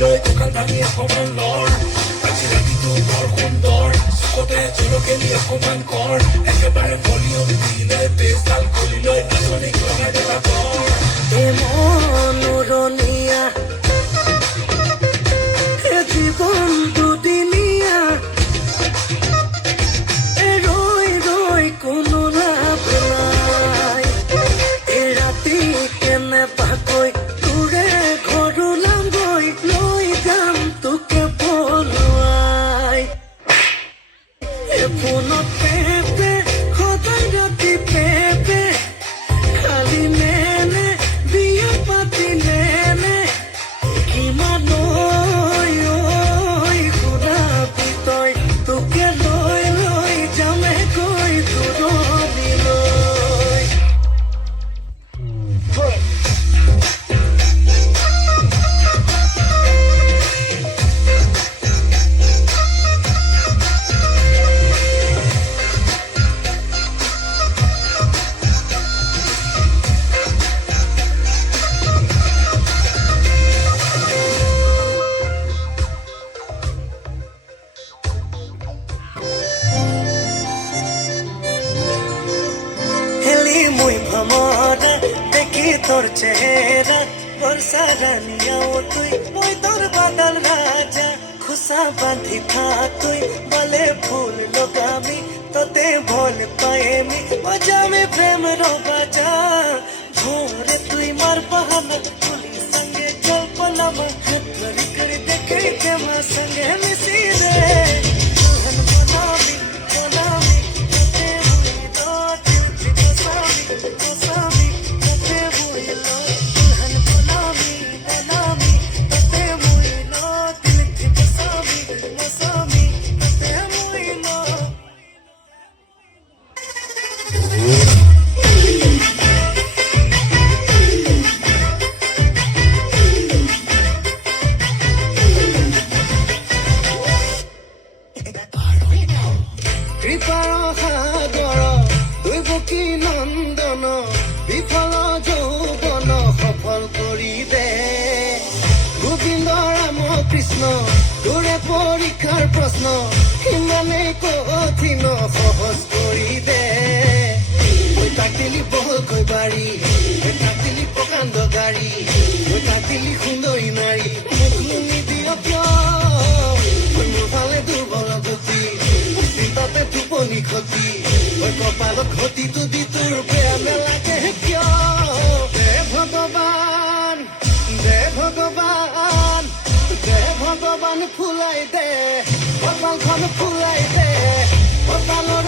লৈ কঁকাল ভাঙি অকমান লৰ আজি ৰাতিটো বৰ সুন্দৰ চকতে জলকেলি অকমান কৰ একেবাৰে ভলিউম দি লৈ বেছ ডাল খুলি লৈ নাচনীক লগাই দেলা কৰ মনোৰণীয়া জীৱন দুদিনীয়া ৰৈ ৰৈ কোনো লাভ নাই ৰাতি কেনেবাকৈ তোৰে ঘৰ ওলামগৈ লৈ যাম তোকে পলুৱাই ফোনত পেপে সদায় ৰাতি পেপে খালি নেনে বিয়া পাতি নেনে কিমান শুনাবি তই তোকে লৈ লৈ যামে গৈ দূৰণিলৈ muy ভ্রমণে দেখি তোর চেহারা বর্ষা রানিয়াও তুই ওই তোর বাদল রাজা খুশা বাঁধি থা তুই বলে ফুল লোকামি তোতে ভোল পায়েমি বাজামে প্রেম বাজা ভোরে তুই মার বাহানা তুলি সঙ্গে চল পলাম করি করি দেখে কেমা সঙ্গে মিশি রে কৃপাৰ সাগৰ দৈৱকী নন্দন বিফল যৌৱন সফল কৰি দে গোবিন্দ ৰাম কৃষ্ণ তোৰে পৰীক্ষাৰ প্ৰশ্ন ইমানেই কঠিন সহজ কৰি দে কাটিলি বহলকৈ বাৰী কাটিলি প্ৰকাণ্ড গাড়ী কাটিলি সুন্দৰী নাৰী মোক নিদিয় কিয় মোৰ ফালে দুৰ্বল গতি চিন্তাতে টোপনি ক্ষতি কপালত ঘটিটো দি তোৰ বেয়া নালাগে কিয় দে ভগৱান দে ভগৱান দে ভগৱান ফুলাই দে কপালখন ফুলাই দে কপালৰ